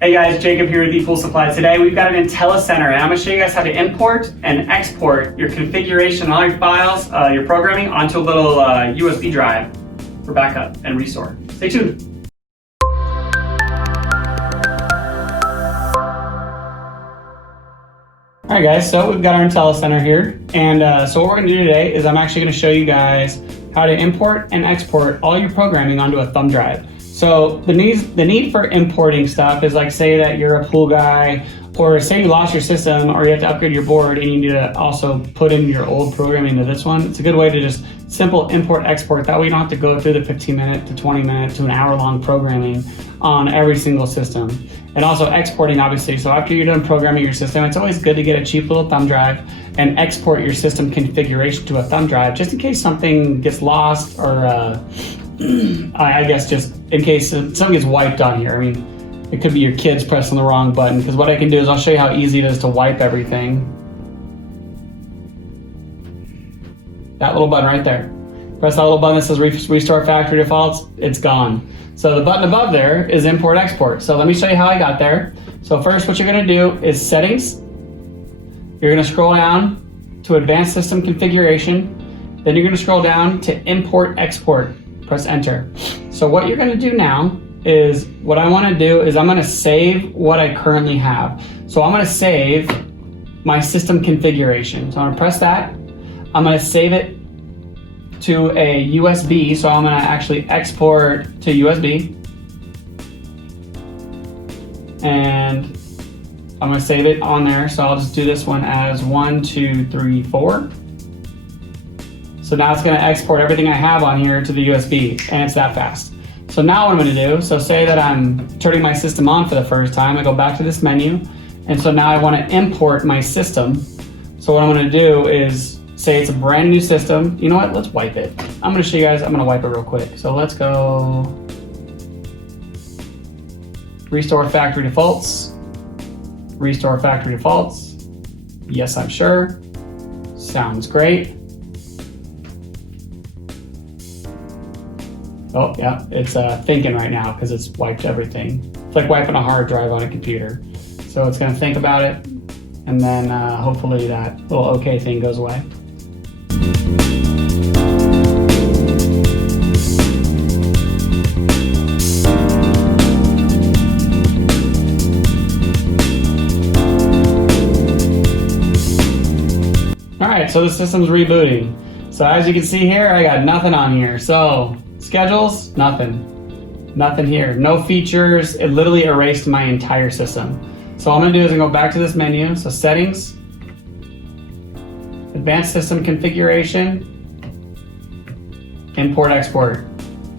Hey guys, Jacob here with ePoolSupply. Today we've got an Intellicenter, and I'm going to show you guys how to import and export your configuration, all your files, your programming onto a little USB drive for backup and restore. Stay tuned. Alright guys, so we've got our Intellicenter here, and so what we're going to do today is I'm actually going to show you guys how to import and export all your programming onto a thumb drive. So the need for importing stuff is like, say that you're a pool guy, or say you lost your system or you have to upgrade your board and you need to also put in your old programming to this one. It's a good way to just simple import export. That way you don't have to go through the 15-minute to 20-minute to an hour-long programming on every single system. And also exporting, obviously. So after you're done programming your system, it's always good to get a cheap little thumb drive and export your system configuration to a thumb drive, just in case something gets lost, or I guess just in case something gets wiped on here. I mean, it could be your kids pressing the wrong button, because what I can do is I'll show you how easy it is to wipe everything. That little button right there. Press that little button that says Restore Factory Defaults, it's gone. So the button above there is Import Export. So let me show you how I got there. So first what you're gonna do is Settings. You're gonna scroll down to Advanced System Configuration. Then you're gonna scroll down to Import Export. Press Enter. So what you're gonna do now is, what I wanna do is I'm gonna save what I currently have. So I'm gonna save my system configuration. So I'm gonna press that. I'm gonna save it to a USB. So I'm gonna actually export to USB. And I'm gonna save it on there. So I'll just do this one as 1, 2, 3, 4. So now it's gonna export everything I have on here to the USB, and it's that fast. So now what I'm gonna do, so say that I'm turning my system on for the first time, I go back to this menu, and so now I wanna import my system. So what I'm gonna do is, say it's a brand new system. You know what, let's wipe it. I'm gonna show you guys, I'm gonna wipe it real quick. So let's go Restore Factory Defaults. Restore Factory Defaults. Yes, I'm sure. Sounds great. Oh yeah, it's thinking right now because it's wiped everything. It's like wiping a hard drive on a computer. So it's gonna think about it, and then hopefully that little OK thing goes away. All right, so the system's rebooting. So as you can see here, I got nothing on here. So schedules, nothing here. No features. It literally erased my entire system. So all I'm gonna do is I'm gonna go back to this menu. So Settings, Advanced System Configuration, Import Export.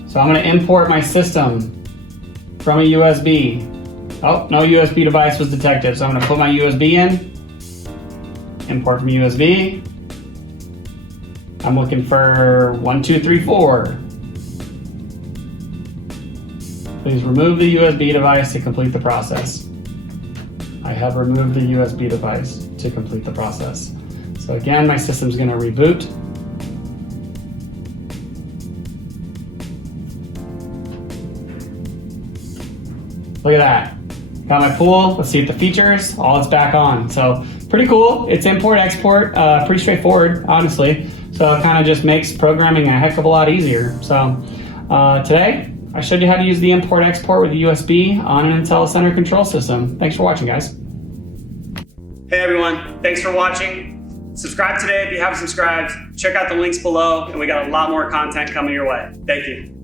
So I'm gonna import my system from a USB. Oh, no USB device was detected. So I'm gonna put my USB in, import from USB. I'm looking for 1, 2, 3, 4. Please remove the USB device to complete the process. I have removed the USB device to complete the process. So again, my system's gonna reboot. Look at that. Got my pool, let's see if the features, all it's back on. So pretty cool, it's import, export, pretty straightforward, honestly. So it kind of just makes programming a heck of a lot easier. So today, I showed you how to use the import export with the USB on an Intellicenter control system. Thanks for watching, guys. Hey everyone, thanks for watching. Subscribe today if you haven't subscribed. Check out the links below, and we got a lot more content coming your way. Thank you.